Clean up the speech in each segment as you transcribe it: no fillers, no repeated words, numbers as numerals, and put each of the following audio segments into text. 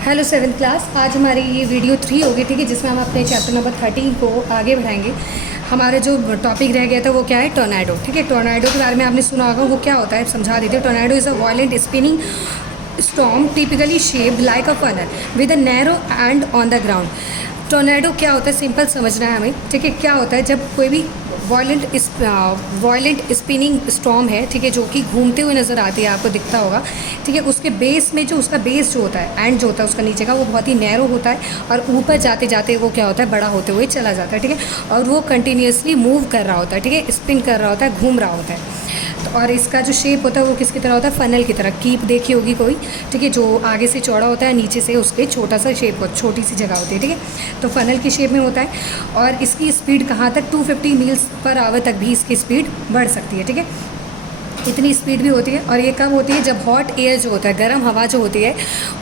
Hello seventh class. आज हमारी ये वीडियो 3 होगी, ठीक है, जिसमें हम अपने चैप्टर नंबर 13 को आगे बढ़ाएंगे। हमारा जो टॉपिक रह गया था वो क्या है, टोर्नेडो। ठीक है, टोर्नेडो के बारे में आपने सुना होगा, वो क्या होता है समझा देते हैं। Tornado is a violent spinning storm typically shaped like a funnel with a narrow end on the ground। Tornado क्या होता है, सिंपल समझना है हमें। ठीक है, क्या होता है जब कोई भी वायलेंट स्पिनिंग स्टॉर्म है, ठीक है, जो कि घूमते हुए नज़र आती है, आपको दिखता होगा। ठीक है, उसके बेस में जो उसका बेस जो होता है, एंड जो होता है उसका नीचे का, वो बहुत ही नैरो होता है और ऊपर जाते जाते वो क्या होता है, बड़ा होते हुए चला जाता है। ठीक है, और वो कंटिन्यूसली मूव कर रहा होता है। ठीक है, स्पिन कर रहा होता है, घूम रहा होता है। तो और इसका जो शेप होता है वो किसकी तरह होता है, फनल की तरह। कीप देखी होगी कोई, ठीक है, जो आगे से चौड़ा होता है, नीचे से उसके छोटा सा शेप होता है, छोटी सी जगह होती है। ठीक है, तो फनल की शेप में होता है। और इसकी स्पीड कहाँ तक, 250 मील्स पर आवर तक भी इसकी स्पीड बढ़ सकती है। ठीक है, इतनी स्पीड भी होती है। और ये कब होती है, जब हॉट एयर जो होता है, गर्म हवा जो होती है,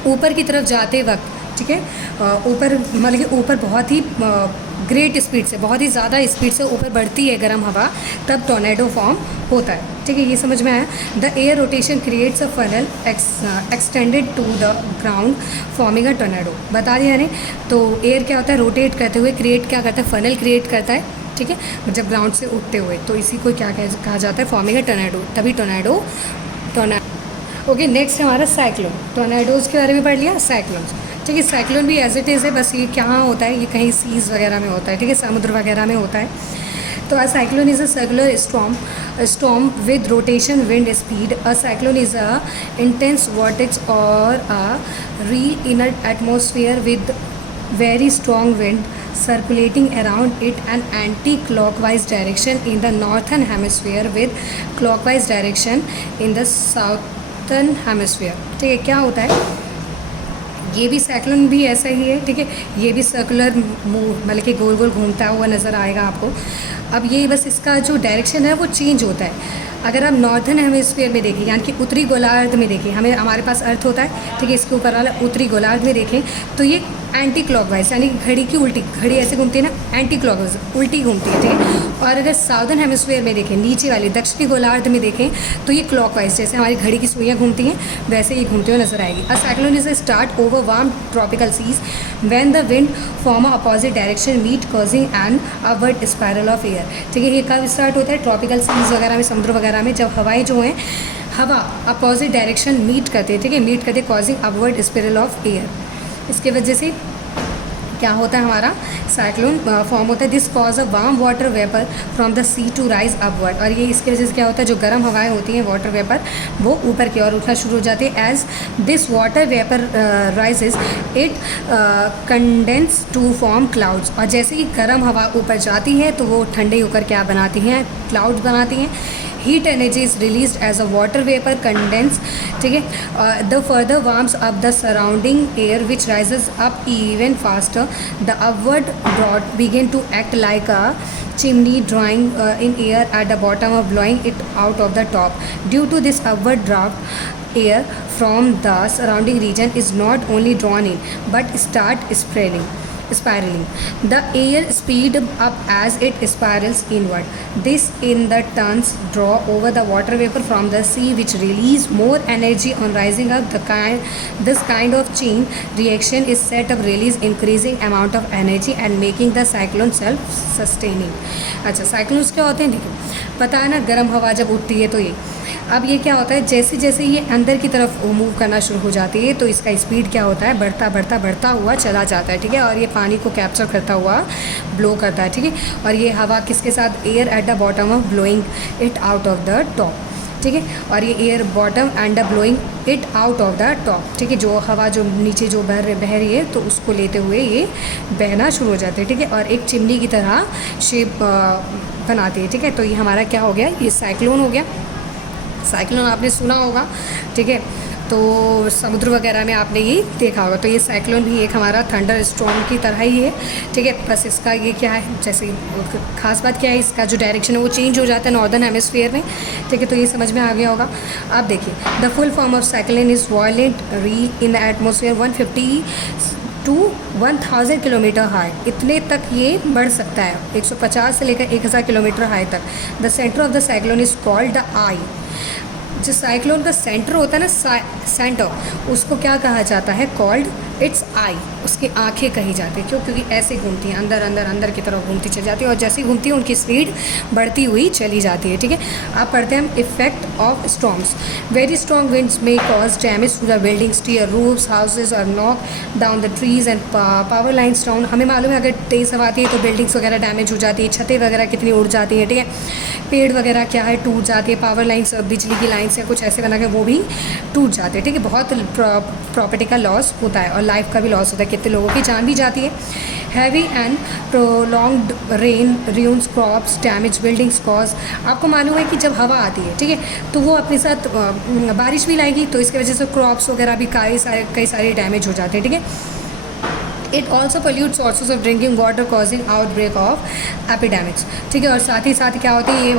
ऊपर की तरफ जाते वक्त, ठीक है, ऊपर मतलब कि ऊपर बहुत ही ग्रेट स्पीड से, बहुत ही ज़्यादा स्पीड से ऊपर बढ़ती है गर्म हवा, तब टोर्नेडो फॉर्म होता है। ठीक है, ये समझ में आया। The air rotation creates a funnel extended to the ground forming a tornado. बता दिया ने। तो एयर क्या होता है, रोटेट करते हुए क्रिएट क्या करता है, फनल क्रिएट करता है। ठीक है, जब ग्राउंड से उठते हुए, तो इसी को क्या कहा जाता है, फॉर्मिंग अ टोर्नेडो, तभी टोर्नेडो। ओके, नेक्स्ट हमारा साइक्लोन। टोर्नेडोज़ के बारे में पढ़ लिया, साइक्लोन्स। ठीक है, साइक्लोन भी एज इट इज़ है, बस ये कहाँ होता है, ये कहीं सीज़ वगैरह में होता है। ठीक है, समुद्र वगैरह में होता है। तो a cyclone is a circular storm with rotation wind speed. A cyclone is a intense vortex और अ री inner atmosphere with very strong wind circulating around it and anti-clockwise direction in the northern hemisphere with clockwise direction in the southern hemisphere। ठीक है, क्या होता है, ये भी cyclone भी ऐसा ही है। ठीक है, ये भी सर्कुलर मतलब कि गोल गोल घूमता हुआ नज़र आएगा आपको। अब ये बस इसका जो डायरेक्शन है वो चेंज होता है। अगर आप नॉर्थन हेमिस्फीयर में देखें, यानी कि उत्तरी गोलार्ध में देखें, हमारे पास अर्थ होता है, ठीक है, इसके ऊपर वाला उत्तरी गोलार्ध में देखें, तो ये एंटी क्लॉकवाइज, यानी घड़ी की उल्टी, घड़ी ऐसे घूमती है ना, एंटी क्लॉकवाइज उल्टी घूमती है। ठीक है, और अगर साउदर्न हेमिस्फीयर में देखें, नीचे वाले दक्षिणी गोलार्ध में देखें, तो ये क्लॉकवाइज, जैसे हमारी घड़ी की सुइयाँ घूमती हैं वैसे ही घूमते हुए नजर आएगी। A cyclone is a start over warm tropical seas when the wind form a opposite direction meet causing an upward spiral of air. ठीक है, ये कब स्टार्ट होता है, ट्रॉपिकल सीज वगैरह में, समुद्र वगैरह में, जब हवाएं जो हैं, हवा अपोजिट डायरेक्शन मीट करते हैं। ठीक है, मीट करते causing upward spiral of air. इसके वजह से क्या होता है, हमारा साइक्लोन फॉर्म होता है। This cause a warm water vapour from the sea to rise upward. और ये इसकी वजह से क्या होता है, जो गर्म हवाएं होती हैं, वाटर वेपर, वो ऊपर की ओर उठना शुरू हो जाती है। As this water vapour rises it condense to form clouds. और जैसे ही गर्म हवा ऊपर जाती है तो वो ठंडे होकर क्या बनाती हैं, क्लाउड्स बनाती हैं। Heat energy is release as a water vapour condense. ठीक है, the further warms up the surrounding air which rises up even faster. The upward draught begin to act like a chimney drawing in air at the bottom of blowing it out of the top. Due to this upward draft, air from the surrounding region is not only drawn in but start spiraling. The air speed up as it spirals inward. This in the turns draw over the water vapor from the sea, which release more energy on rising up. This kind of chain reaction is set up release increasing amount of energy and making the cyclone self-sustaining। अच्छा, cyclones क्या होते हैं, देखो पता है ना, गर्म हवा जब उठती है तो ये, अब ये क्या होता है, जैसे जैसे ये अंदर की तरफ मूव करना शुरू हो जाती है तो इसका स्पीड क्या होता है, बढ़ता बढ़ता बढ़ता हुआ चला जाता है। ठीक है, और ये पानी को कैप्चर करता हुआ ब्लो करता है। ठीक है, और ये हवा किसके साथ, air at the bottom of blowing it out of the top. ठीक है, और ये air bottom and blowing it out of the top. ठीक है, जो हवा जो नीचे जो बह रही है तो उसको लेते हुए ये बहना शुरू हो जाते हैं। ठीक है, और एक चिमनी की तरह शेप बनाती है। ठीक है, तो ये हमारा क्या हो गया, ये साइक्लोन हो गया। साइक्लोन आपने सुना होगा, ठीक है, तो समुद्र वगैरह में आपने ये देखा होगा। तो ये साइक्लोन भी एक हमारा थंडर स्टॉर्म की तरह ही है। ठीक है, बस इसका ये क्या है, जैसे खास बात क्या है, इसका जो डायरेक्शन है वो चेंज हो जाता है नॉर्दर्न हेमिस्फीयर में। ठीक है, तो ये समझ में आ गया होगा। आप देखिए, the full form of cyclone is violent re in the atmosphere 150 to 1000 kilometre high. इतने तक ये बढ़ सकता है, 150 से लेकर 1000 किलोमीटर हाई तक। The centre of the cyclone is called the eye. जो साइक्लोन का सेंटर होता है ना, सेंटर, उसको क्या कहा जाता है, कॉल्ड इट्स आई, उसकी आंखें कही जाती है। क्यों? क्योंकि ऐसे घूमती हैं, अंदर अंदर अंदर की तरफ घूमती चली जाती है, और जैसे ही घूमती है उनकी स्पीड बढ़ती हुई चली जाती है। ठीक है, आप पढ़ते हैं effect of storms. Very strong winds में cause damage to the buildings, tear roofs, houses और knock down the trees and power lines down. हमें मालूम है अगर तेज़ हवा आती है तो बिल्डिंग्स वगैरह डैमेज हो जाती है, छतें वगैरह कितनी उड़ जाती है। ठीक है, पेड़ वगैरह क्या है टूट जाती है, पावर लाइन्स, बिजली की लाइन्स या कुछ ऐसे बना के वो भी टूट जाते हैं। ठीक है, बहुत प्रॉपर्टी का लॉस होता है और लाइफ का भी लॉस होता है, कितने लोगों की जान भी जाती है। Heavy and prolonged rain ruins crops, damage buildings cause. आपको मालूम है कि जब हवा आती है, ठीक है, तो वो अपने साथ बारिश भी लाएगी, तो इसकी वजह से क्रॉप्स वगैरह भी कई सारे डैमेज हो जाते हैं। ठीक है, it also pollute sources of drinking water causing outbreak of epidemics. ठीक है, और साथ ही साथ क्या होती है, ये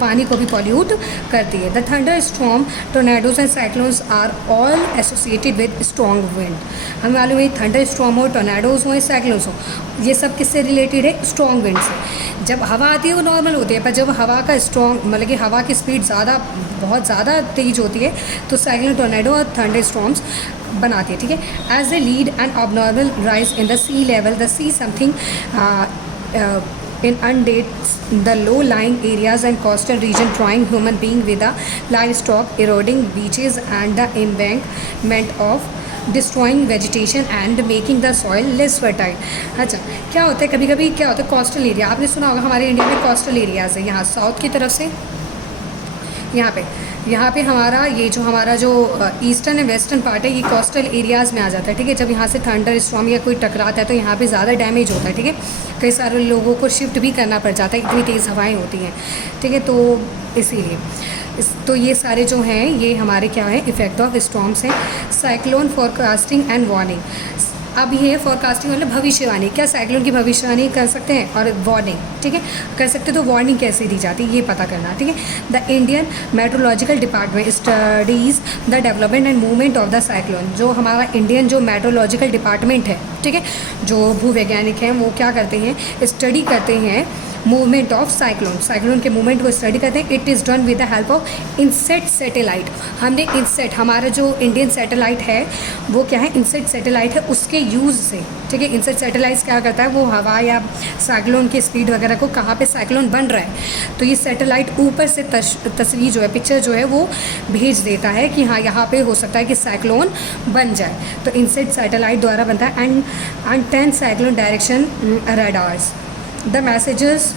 पानी को भी पॉल्यूट करती है। The thunder storm, tornadoes and cyclones are all associated with strong wind. हमें मालूम है थंडर स्टॉर्म हो, टोर्नेडोज हो, साइक्लोन्स हो, ये सब किससे रिलेटेड है, स्ट्रॉन्ग विंड से। जब हवा आती है वो नॉर्मल होती है, पर जब हवा का स्ट्रॉन्ग मतलब कि हवा की स्पीड बहुत ज़्यादा तेज होती है तो साइक्लोन, टोर्नेडो और थंडर स्टॉर्म्स बनाती है। ठीक है, as a lead and abnormal rise in the sea level, the sea something inundates the low-lying areas and coastal region, drawing human being with the livestock, eroding beaches and the embankment of destroying vegetation and making the soil less fertile. अच्छा, क्या होता है कभी कभी क्या होता है, coastal area, आपने सुना होगा हमारे इंडिया में कोस्टल एरियाज़ है, यहाँ साउथ की तरफ से यहाँ पे हमारा ये जो हमारा जो ईस्टर्न एंड वेस्टर्न पार्ट है ये कोस्टल एरियाज़ में आ जाता है। ठीक है, जब यहाँ से थंडर स्टॉर्म या कोई टकराता है तो यहाँ पे ज़्यादा डैमेज होता है। ठीक है, कई सारे लोगों को शिफ्ट भी करना पड़ जाता है, इतनी तेज़ हवाएं होती हैं। ठीक है, तो इसीलिए तो ये सारे जो हैं ये हमारे क्या है, इफेक्ट ऑफ स्टॉर्म्स हैं। Cyclone forecasting and warning. अब ये फॉरकास्टिंग मतलब भविष्यवाणी, क्या साइक्लोन की भविष्यवाणी कर सकते हैं, और वार्निंग, ठीक है, कर सकते, तो वार्निंग कैसे दी जाती है ये पता करना। ठीक है, the Indian meteorological department studies the development and movement of the cyclone. जो हमारा इंडियन जो मेट्रोलॉजिकल डिपार्टमेंट है, ठीक है, जो भूवैज्ञानिक हैं वो क्या करते हैं, स्टडी करते हैं मूवमेंट ऑफ साइक्लोन के मूवमेंट को स्टडी करते हैं। It is done with the help of INSAT satellite. हमने इनसेट, हमारा जो इंडियन सैटेलाइट है वो क्या है, इनसेट सैटेलाइट है, उसके यूज़ से। ठीक है, इनसेट सैटेलाइट क्या करता है, वो हवा या साइक्लोन की स्पीड वगैरह को, कहाँ पे साइक्लोन बन रहा है, तो ये सैटेलाइट ऊपर से तस्वीर जो है, पिक्चर जो है वो भेज देता है कि हाँ यहाँ पे हो सकता है कि साइक्लोन बन जाए, तो इनसेट सैटेलाइट द्वारा बनता है। And 10 cyclone direction radars the messages.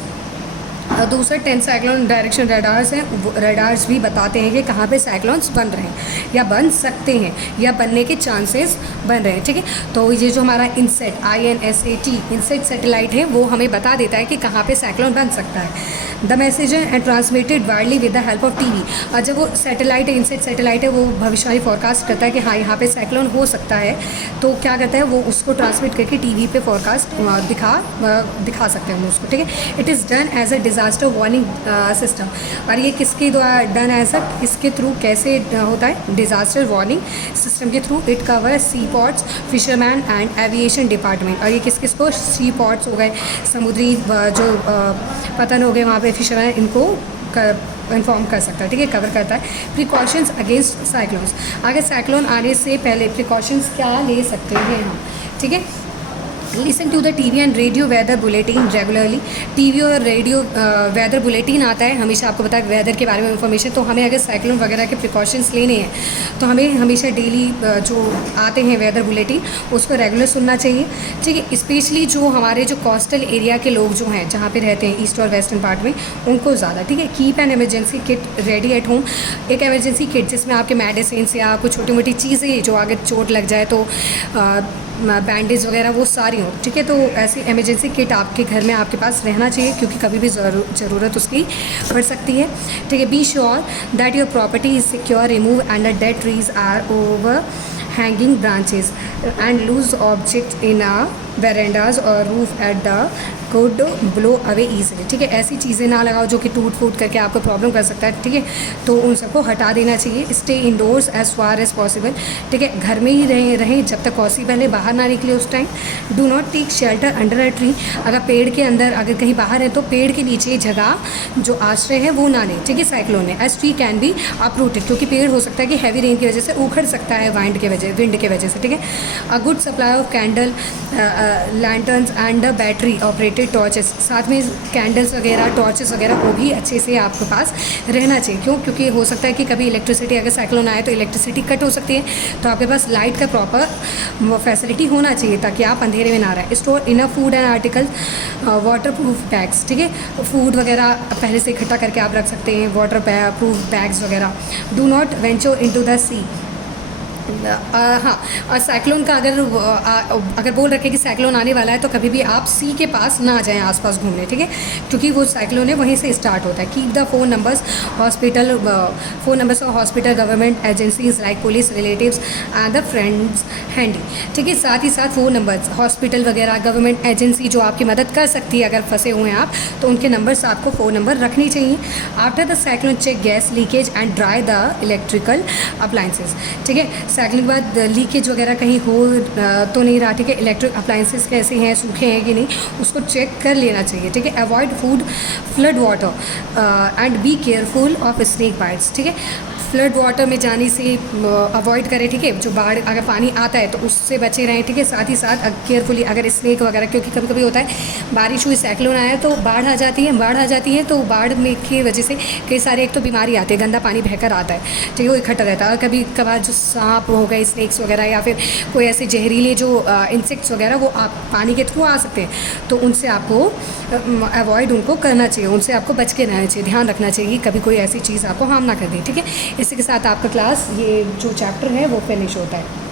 दूसरा 10 साइक्लोन डायरेक्शन रडार्स हैं, रडार्स भी बताते हैं कि कहाँ पे साइक्लोन्स बन रहे हैं या बन सकते हैं या बनने के चांसेस बन रहे हैं। ठीक है, तो ये जो हमारा इनसेट INSAT इनसेट सैटेलाइट है वो हमें बता देता है कि कहाँ पे साइक्लोन बन सकता है। The messenger and transmitted virally with the help of TV। और जब वो सैटेलाइट है, इनसेट सैटेलाइट है, वो भविष्यवाणी फॉरकास्ट करता है कि हाँ यहाँ पे साइक्लोन हो सकता है, तो क्या करता है वो उसको ट्रांसमिट करके TV पे फॉरकास्ट दिखा सकते हैं हम उसको। ठीक है, it is done as a disaster warning system. और ये किसके द्वारा डन एज अ, इसके थ्रू कैसे होता है, डिज़ास्टर वार्निंग सिस्टम के through. It cover sea ports, fisherman and aviation department. और ये किसको, सी पोर्ट्स हो गए, समुद्री जो पतन हो गए वहाँ पे फिशरमैन इनको इन्फॉर्म कर सकता है। ठीक है, कवर करता है। प्रिकॉशंस अगेंस्ट साइक्लोन्स, अगर साइक्लोन आने से पहले प्रिकॉशंस क्या ले सकते हैं हम। ठीक है, listen to the TV and radio weather bulletin regularly. TV और रेडियो वेदर बुलेटिन आता है, हमेशा आपको पता है वेदर के बारे में इंफॉर्मेशन। तो हमें अगर साइक्लोन वगैरह के प्रिकॉशंस लेने हैं तो हमें हमेशा डेली जो आते हैं वेदर बुलेटिन उसको रेगुलर सुनना चाहिए। ठीक है, स्पेशली जो हमारे जो कोस्टल एरिया के लोग जो हैं, जहाँ पे रहते हैं ईस्ट और वेस्टर्न पार्ट में, उनको ज़्यादा। ठीक है, keep an emergency kit ready at home. एक इमरजेंसी किट जिसमें आपके मेडिसिन या कुछ छोटी मोटी चीज़ें जो अगर चोट लग जाए तो बैंडेज वगैरह वो सारी हो। ठीक है, तो ऐसी इमरजेंसी किट आपके घर में आपके पास रहना चाहिए, क्योंकि कभी भी ज़रूरत उसकी पड़ सकती है। ठीक है, be sure that your property is secure, remove and dead trees are over hanging branches and loose objects in a verandas or roof at the could blow away easily, ठीक है। ऐसी चीज़ें ना लगाओ जो कि टूट फूट करके आपको प्रॉब्लम कर सकता है, ठीक है। तो उन सबको हटा देना चाहिए। Stay indoors as far as possible, ठीक है। घर में ही रहें जब तक पॉसिबल है, बाहर ना निकले उस time. Do not take shelter under a tree, अगर पेड़ के अंदर अगर कहीं बाहर है तो पेड़ के नीचे जगह जो आश्रय है वो ना लें, ठीक है, साइक्लोन में। As tree can be uprooted, क्योंकि पेड़ हो सकता है कि हैवी रेन की वजह से उखड़ सकता है विंड के वजह से, ठीक है। A good supply of candle, lanterns and battery operated torches, साथ में कैंडल्स वगैरह, टॉर्चेस वगैरह वो भी अच्छे से आपके पास रहना चाहिए। क्यों? क्योंकि हो सकता है कि कभी इलेक्ट्रिसिटी, अगर साइक्लोन आए तो इलेक्ट्रिसिटी कट हो सकती है, तो आपके पास लाइट का प्रॉपर फैसिलिटी होना चाहिए ताकि आप अंधेरे में ना रहें। Store enough food and article, water proof bags, ठीक है। फूड वगैरह पहले से इकट्ठा करके आप रख सकते हैं, वाटर प्रूफ बैग्स वगैरह। Do not venture into the sea, हाँ। और साइक्लोन का अगर बोल रखे कि साइक्लोन आने वाला है तो कभी भी आप सी के पास ना जाएं आसपास घूमने, ठीक है, क्योंकि वो साइक्लोन है वहीं से स्टार्ट होता है। Keep the phone numbers of hospital, government agencies like police, relatives and the friends handy, ठीक है। साथ ही साथ फ़ोन नंबर्स हॉस्पिटल वगैरह, गवर्नमेंट एजेंसी जो आपकी मदद कर सकती है अगर फंसे हुए हैं आप, तो उनके नंबर्स आपको फ़ोन नंबर रखनी चाहिए। After the cyclone check gas leakage and dry the electrical appliances, ठीक है। साइक्लिंग के बाद लीकेज वगैरह कहीं हो तो नहीं रहा, ठीक है। इलेक्ट्रिक अप्लाइंसेस कैसे हैं, सूखे हैं कि नहीं, उसको चेक कर लेना चाहिए, ठीक है। Avoid food flood water and be careful of snake bites, ठीक है। फ्लड वाटर में जाने से अवॉइड करें, ठीक है। जो बाढ़ अगर पानी आता है तो उससे बचे रहें, ठीक है। साथ ही साथ केयरफुली अगर स्नेक वगैरह, क्योंकि कभी कभी होता है बारिश हुई, साइक्लोन आया तो बाढ़ आ जाती है तो बाढ़ में की वजह से कई सारे एक तो बीमारी आती है, गंदा पानी बहकर आता है, ठीक है, वो इकट्ठा रहता है। और कभी कभार जो सांप हो गए, स्नेक्स वगैरह, या फिर कोई ऐसे जहरीले जो इंसेक्ट्स वगैरह वो आप पानी के थ्रू आ सकते हैं, तो उनसे आपको अवॉइड उनको करना चाहिए, उनसे आपको बच के रहना चाहिए, ध्यान रखना चाहिए कभी कोई ऐसी चीज़ आपको हार्म ना कर दे, ठीक है। इसी के साथ आपका क्लास ये जो चैप्टर है वो फिनिश होता है।